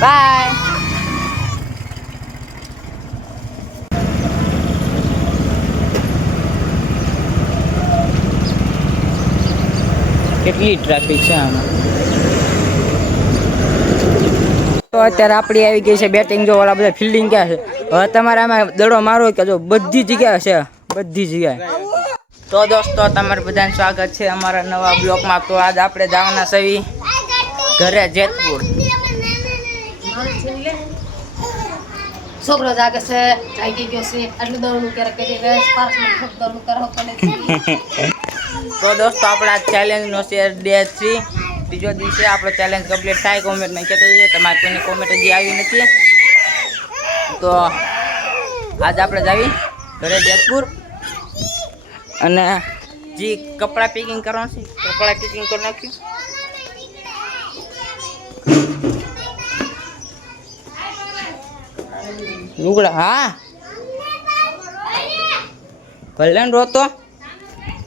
By. કેટલી traffic છે આમાં. તો અત્યારે આપણી આવી ગઈ છે બેટિંગ. જો ઓલા બધા ફિલ્ડિંગ ક્યાં છે. હવે તમારે આમાં દડો મારો કે જો બધી જગ્યાએ છે, બધી જગ્યાએ. તો દોસ્તો તમારું બધાનું સ્વાગત છે અમારા નવા બ્લોકમાં. તો આજ આપણે જવાના છે ઘરે જેતપુર. છોકરો જાગે છે, જાગી ગયો છે, આટલું દોડનું ક્યારે કરી પાર્સમાં દોડનું કરવા પડે. તો દોસ્તો આપણા ચેલેન્જનો છે ડે 3, બીજો દિવસે આપણો ચેલેન્જ કમ્પ્લીટ થાય. કોમેન્ટમાં કહેતો જજો તમારે કોઈને કોમેન્ટ હજી આવી નથી. તો આજ આપણે જાવી ઘરે જેતપુર અને જે કપડાં પેકિંગ કરવાનું છે કપડાં પેકિંગ કરી નાખ્યું. લુગડા હા ભલે ને રોતો.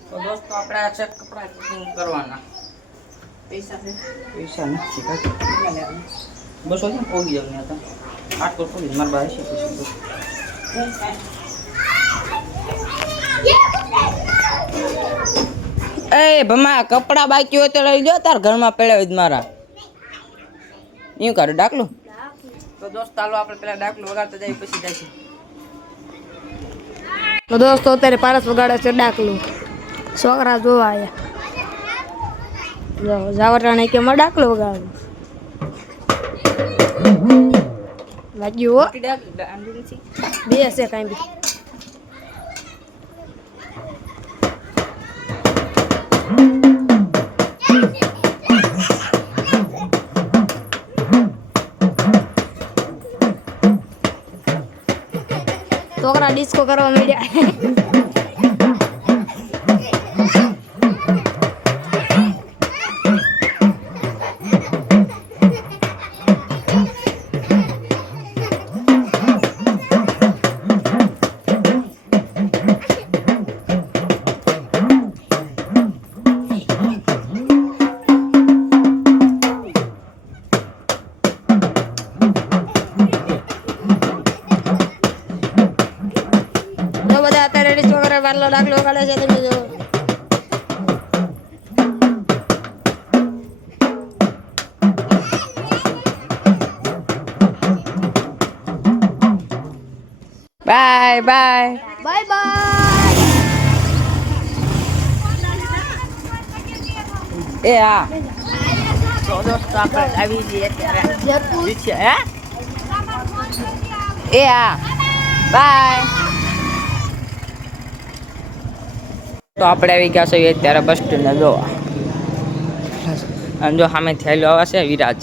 તો દોસ્તો આપણે આ છે કપડાં પેકિંગ કરવાના. પૈસા નથી બસો છે પોગી જાવ ને. તો 800 પોગી મારા પાસે એ ભમા કપડા બાકી હોય તો લઈ જો. તાર ઘરમાં પડ્યા હોય મારા એવું કરું ડાકલું. તો દોસ્ત ચાલો આપણે પેલા ડાકલું વગાડતા જઈએ પછી જઈશું. તો દોસ્તો અત્યારે પારસ વગાડે છે ડાકલું. છોકરા જોવા આવ્યા. જાવટાણે કે માં ડાકલો વગાડો વાગ્યું હો. બે હશે કાંઈ બી. છોકરા ડિસ્કો કરવા માંડ્યા. બધા અત્યારે છોકરા વારલો ડાકલો વગાડે છે. તમે જો બાય બાય બાય બાય. એ હા. તો દોસ્તો આપણે આવી જઈએ અત્યારે હે. એ હા બાય. તો આપણે આવી ગયા છીએ અત્યારે બસ સ્ટેન્ડ. જો અને જો સામે થયેલો આવે છે વિરાજ.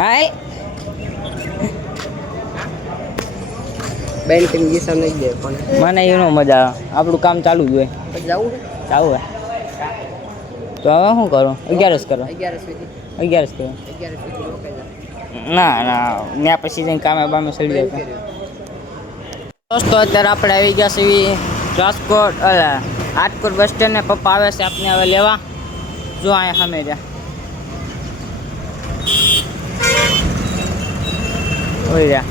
હાય બેન ટીમ ગીસા નહીં દે પણ મને એનો મજા આવે. આપણું કામ ચાલુ જ હોય. જવું ચાલુ હોય તો હવે શું કરું? 11 કરો. 11 કરો. ના ના ત્યાં પછી જઈને કામે બામે સડી જાય. દોસ્તો અત્યારે આપણે આવી ગયા છીએ રાજકોટ રાજકોટ બસ સ્ટેન્ડ ને. પપ્પા આવે છે આપને હવે લેવા. જો અહીંયા સામે રહ્યા હોય રહ્યા.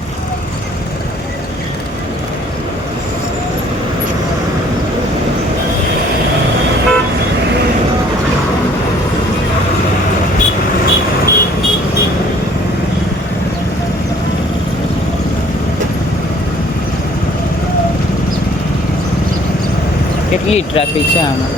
કેટલી ટ્રાફિક છે આમાં.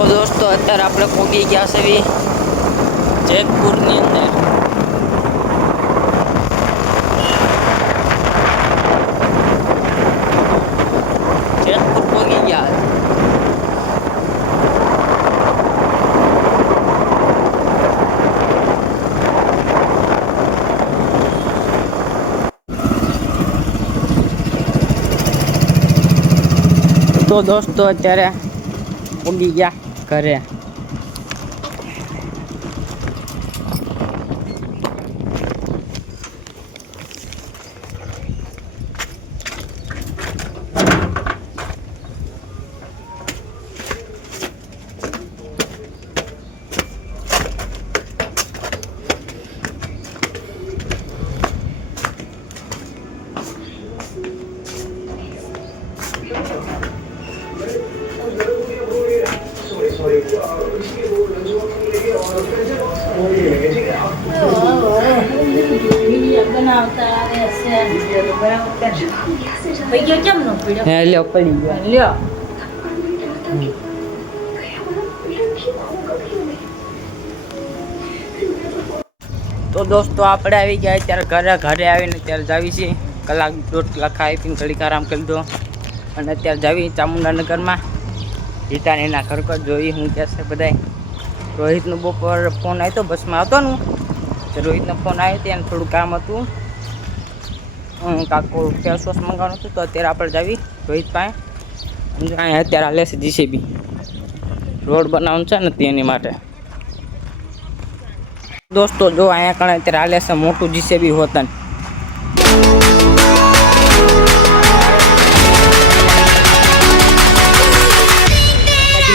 તો દોસ્તો અત્યારે આપણે પહોંચી ગયા છે જેતપુરની અંદર. જેતપુર પહોંચી ગયા. તો દોસ્તો અત્યારે પહોંચી ગયા ઘરે. લ્યો પડી ગયો લ્યો. તો દોસ્તો આપણે આવી ગયા અત્યારે ઘરે આવીને અત્યારે જાવી છીએ. કલાક દોઢ કલાક ખાઈ પીને ઘડીક આરામ કરી દો અને અત્યારે જાવી ચામુંડાનગરમાં ગીતાનીના ઘર પર જોઈ હું કહેશે બધાય. રોહિતનો બપોર ફોન આવ્યો તો બસમાં હતો ને તો રોહિતનો ફોન આવ્યો ત્યાં થોડું કામ હતું. કાકો ફેસ વોશ મંગાવવાનું હતું તો અત્યારે આપણે જાવી રોહિત પાસે. અહીંયા અત્યારે હાલે છે જીસીબી રોડ બનાવવાનું છે ને તેની માટે. દોસ્તો જો અહીંયા કણે અત્યારે હાલે છે મોટું જીસીબી હોતન.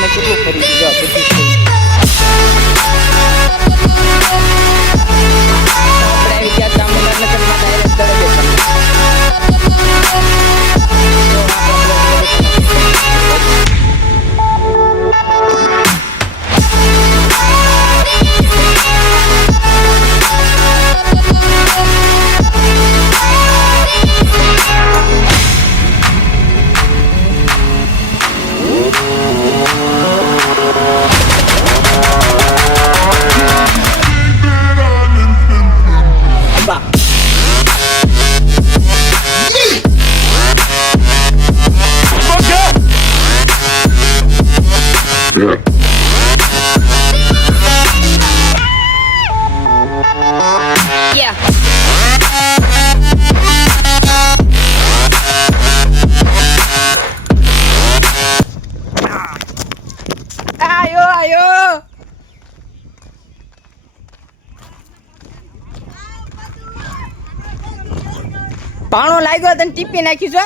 કેટલું કરી પાણો લાગ્યો તને ટીપી નાખી છો.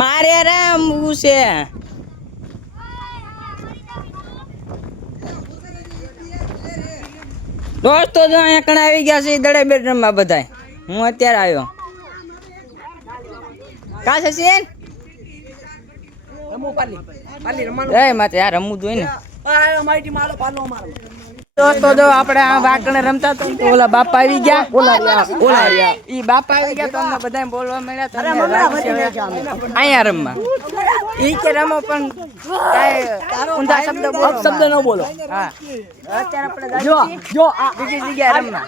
મારે રમવું છે. દોસ્તો જો અહીંયા કણ આવી ગયા છે દડે બેડરૂમમાં બધાય. હું અત્યારે આવ્યો. કા છે સીન માથે યાર રમવું જોઈએ ને. તો જો આપણે આ વાકણે રમતા તો ઓલા બાપા આવી ગયા. ઓલા ઈ બાપા આવી ગયા તો અમને બધાય બોલવા મળ્યા તો અહીંયા રમવા. ઈ કે રમો પણ ઊંધા શબ્દ ન બોલો. હા અત્યારે આપણે જો જો બીજી જગ્યાએ રમવા.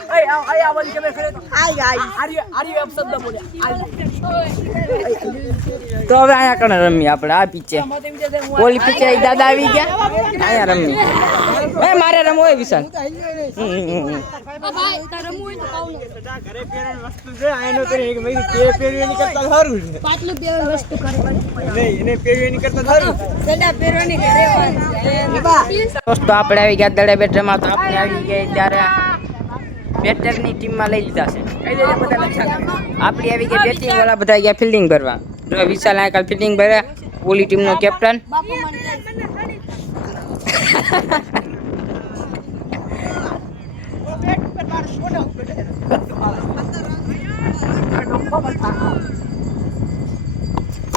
તો હવે અહીંયા કણે રમીએ આપણે. આ પીછે ઓલી પીછે દાદા આવી ગયા. અહીંયા રમીએ. મારે રમવું હોય વિશાલ. દોસ્તો આપણે આવી ગયા દડે બેટરમાં. તો આપણે આવી ગયા ત્યારે બેટરની ટીમમાં લઈ લીધા છે. આપણી આવી ગઈ બેટિંગ વાળા બધા ગયા ફિલ્ડિંગ ભરવા. વિશાલ આ કાલ ફિલ્ડિંગ ભર્યા. ઓલી ટીમનો કેપ્ટન.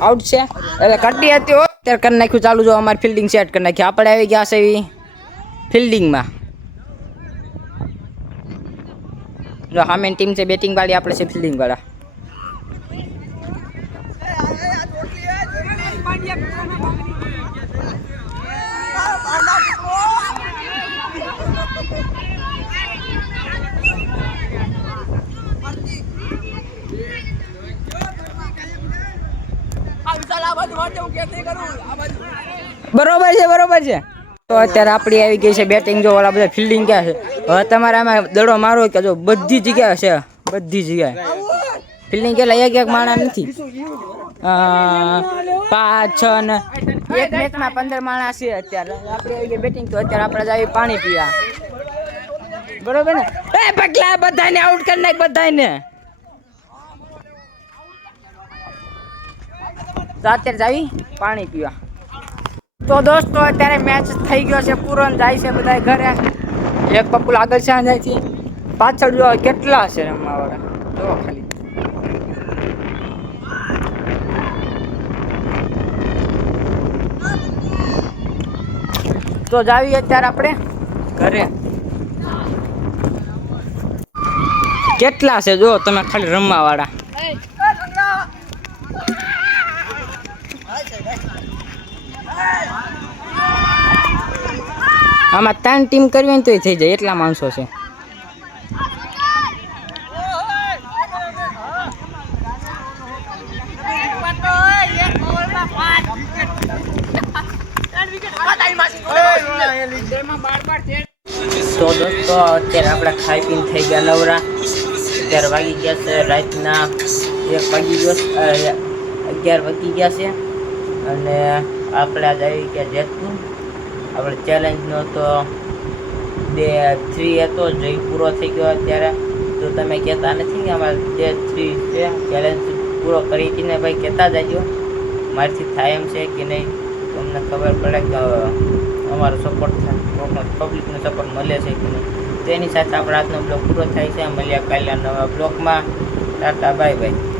આઉટ છે એટલે કટી હતી. ત્યારે કરી નાખ્યું ચાલુ. જો અમારી ફિલ્ડિંગ સેટ કરી નાખી. આપણે આવી ગયા છે એવી ફિલ્ડિંગમાં. જો સામેની ટીમ છે બેટિંગ વાળી, આપણે છે ફિલ્ડિંગ વાળા. બરોબર છે, બરોબર છે. તો અત્યારે આપણી આવી ગઈ છે બેટિંગ. જો ઓલા બધા ફિલ્ડિંગ ક્યાં છે. હવે તમારે આમાં દડો મારો કે જો બધી જગ્યાએ છે, બધી જગ્યાએ ફિલ્ડિંગ કેટલા એક એક માણા નથી. 5 6 ને એક મેચમાં 15 માણા છે. અત્યારે આપણે આવી ગઈ બેટિંગ. તો અત્યારે આપણે આવી પાણી પીવા. બરોબર ને? એ પગલા બધાને આઉટ કરી નાખ, બધાને. તો અત્યારે જાવી પાણી પીવા. તો દોસ્તો અત્યારે મેચ થઈ ગયો છે પૂરો, જાય છે બધા ઘરે. એક પપ્પુ આગળ છે, જાય છે પાછળ. જો કેટલા છે રમવા વાળા, જો ખાલી. તો જાવી અત્યારે આપણે ઘરે. કેટલા છે જો તમે ખાલી રમવા વાળા. આમાં 3 ટીમ કરવી હોય ને તોય થઈ જાય, એટલા માણસો છે. તો દોસ્તો અત્યારે આપણે ખાઈ પીને થઈ ગયા નવરા. અત્યારે વાગી ગયા છે રાતના 1 વાગી ગયો, 11 વાગી ગયા છે. અને આપણે આજ આવી ગયા જેતપુર. આપણે ચેલેન્જનો તો 3 હતો, જે પૂરો થઈ ગયો અત્યારે. તો તમે કહેતા નથી કે અમારે જે 3 છે ચેલેન્જ પૂરો કરી હતી ને ભાઈ, કહેતા જજો મારીથી થાય એમ છે કે નહીં. તમને ખબર પડે કે અમારો સપોર્ટ થાય, પબ્લિકનો સપોર્ટ મળે છે કે નહીં. તેની સાથે આપણે આજનો બ્લોગ પૂરો થાય છે. મળ્યા કાલના નવા બ્લોગમાં. Tata bye bye.